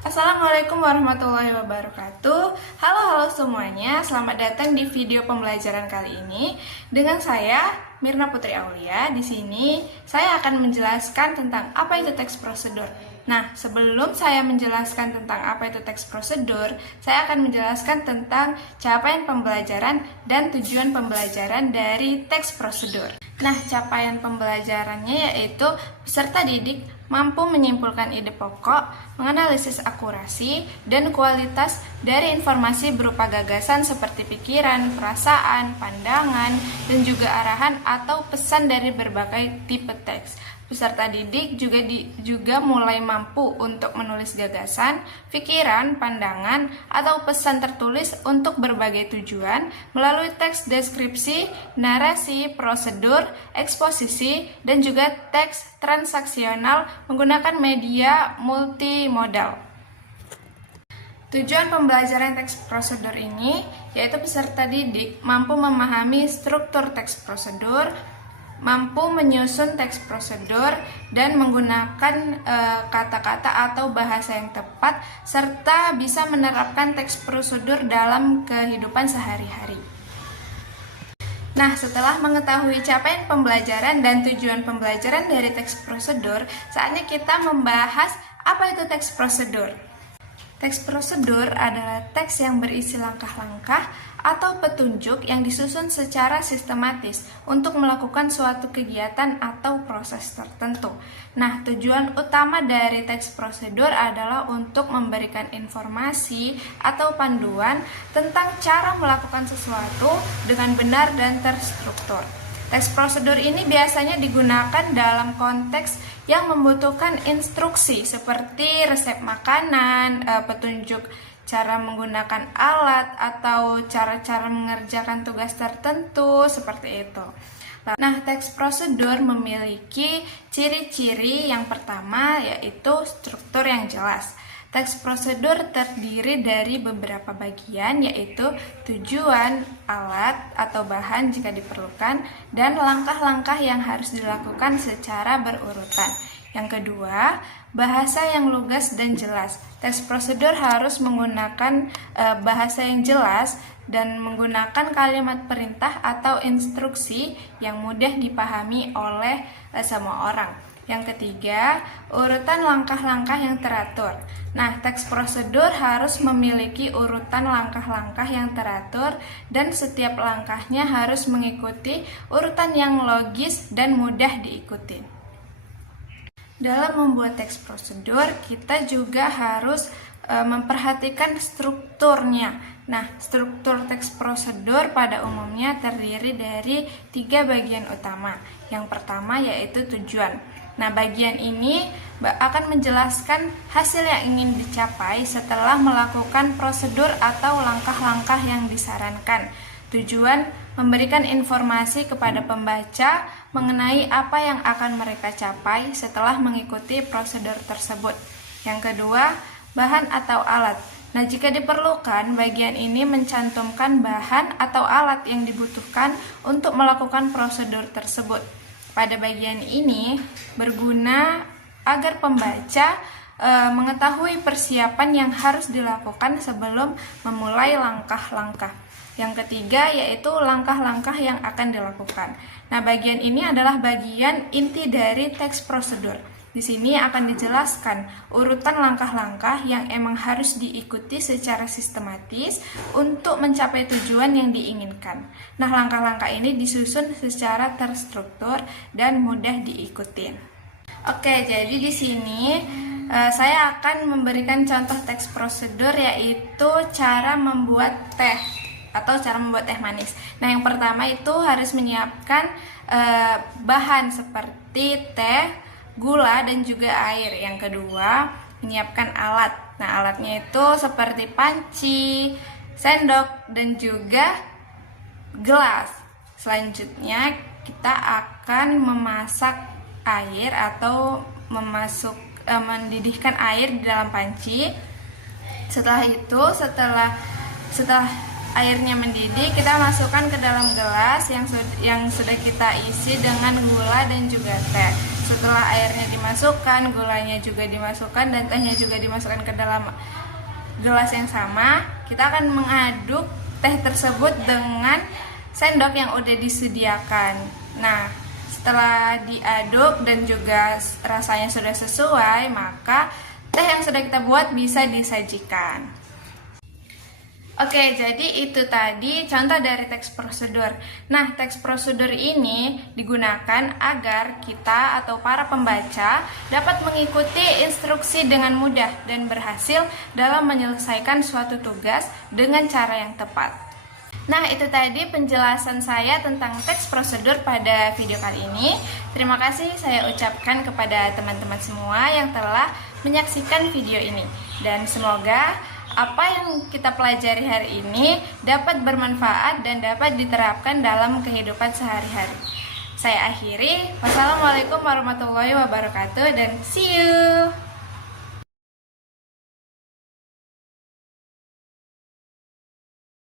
Assalamualaikum warahmatullahi wabarakatuh. Halo semuanya, selamat datang di video pembelajaran kali ini dengan saya Mirna Putri Aulia. Di sini saya akan menjelaskan tentang apa itu teks prosedur. Nah, sebelum saya menjelaskan tentang apa itu teks prosedur, saya akan menjelaskan tentang capaian pembelajaran dan tujuan pembelajaran dari teks prosedur. Nah, capaian pembelajarannya yaitu peserta didik mampu menyimpulkan ide pokok, menganalisis akurasi dan kualitas dari informasi berupa gagasan seperti pikiran, perasaan, pandangan, dan juga arahan atau pesan dari berbagai tipe teks. Peserta didik juga mulai mampu untuk menulis gagasan, pikiran, pandangan, atau pesan tertulis untuk berbagai tujuan melalui teks deskripsi, narasi, prosedur, eksposisi, dan juga teks transaksional menggunakan media multimodal. Tujuan pembelajaran teks prosedur ini yaitu peserta didik mampu memahami struktur teks prosedur, mampu menyusun teks prosedur dan menggunakan kata-kata atau bahasa yang tepat, serta bisa menerapkan teks prosedur dalam kehidupan sehari-hari. Nah, setelah mengetahui capaian pembelajaran dan tujuan pembelajaran dari teks prosedur, saatnya kita membahas apa itu teks prosedur. Teks prosedur adalah teks yang berisi langkah-langkah atau petunjuk yang disusun secara sistematis untuk melakukan suatu kegiatan atau proses tertentu. Nah, tujuan utama dari teks prosedur adalah untuk memberikan informasi atau panduan tentang cara melakukan sesuatu dengan benar dan terstruktur. Teks prosedur ini biasanya digunakan dalam konteks yang membutuhkan instruksi seperti resep makanan, petunjuk cara menggunakan alat, atau cara-cara mengerjakan tugas tertentu, seperti itu. Nah, teks prosedur memiliki ciri-ciri yang pertama yaitu struktur yang jelas. Teks prosedur terdiri dari beberapa bagian yaitu tujuan, alat atau bahan jika diperlukan, dan langkah-langkah yang harus dilakukan secara berurutan. Yang kedua, bahasa yang lugas dan jelas. Teks prosedur harus menggunakan bahasa yang jelas dan menggunakan kalimat perintah atau instruksi yang mudah dipahami oleh semua orang. Yang ketiga, urutan langkah-langkah yang teratur. Nah, teks prosedur harus memiliki urutan langkah-langkah yang teratur dan setiap langkahnya harus mengikuti urutan yang logis dan mudah diikuti. Dalam membuat teks prosedur, kita juga harus memperhatikan strukturnya. Nah, struktur teks prosedur pada umumnya terdiri dari 3 bagian utama. Yang pertama yaitu tujuan. Nah, bagian ini akan menjelaskan hasil yang ingin dicapai setelah melakukan prosedur atau langkah-langkah yang disarankan. Tujuan memberikan informasi kepada pembaca mengenai apa yang akan mereka capai setelah mengikuti prosedur tersebut. Yang kedua, bahan atau alat. Nah, jika diperlukan, bagian ini mencantumkan bahan atau alat yang dibutuhkan untuk melakukan prosedur tersebut. Pada bagian ini berguna agar pembaca mengetahui persiapan yang harus dilakukan sebelum memulai langkah-langkah. Yang ketiga yaitu langkah-langkah yang akan dilakukan. Nah, bagian ini adalah bagian inti dari teks prosedur. Di sini akan dijelaskan urutan langkah-langkah yang emang harus diikuti secara sistematis untuk mencapai tujuan yang diinginkan. Nah, langkah-langkah ini disusun secara terstruktur dan mudah diikuti. Oke, jadi di sini saya akan memberikan contoh teks prosedur yaitu cara membuat teh atau cara membuat teh manis. Nah, yang pertama itu harus menyiapkan bahan seperti teh, gula, dan juga air. Yang kedua, menyiapkan alat. Nah, alatnya itu seperti panci, sendok, dan juga gelas. Selanjutnya, kita akan memasak air atau mendidihkan air di dalam panci. Setelah itu, setelah airnya mendidih, kita masukkan ke dalam gelas yang sudah kita isi dengan gula dan juga teh. setelah airnya dimasukkan, gulanya juga dimasukkan, dan tehnya juga dimasukkan ke dalam gelas yang sama, kita akan mengaduk teh tersebut dengan sendok yang udah disediakan. Nah, setelah diaduk dan juga rasanya sudah sesuai, maka teh yang sudah kita buat bisa disajikan. Oke, jadi itu tadi contoh dari teks prosedur. Nah, teks prosedur ini digunakan agar kita atau para pembaca dapat mengikuti instruksi dengan mudah dan berhasil dalam menyelesaikan suatu tugas dengan cara yang tepat. Nah, itu tadi penjelasan saya tentang teks prosedur pada video kali ini. Terima kasih saya ucapkan kepada teman-teman semua yang telah menyaksikan video ini. Dan semoga apa yang kita pelajari hari ini dapat bermanfaat dan dapat diterapkan dalam kehidupan sehari-hari. Saya akhiri. Wassalamualaikum warahmatullahi wabarakatuh dan see you.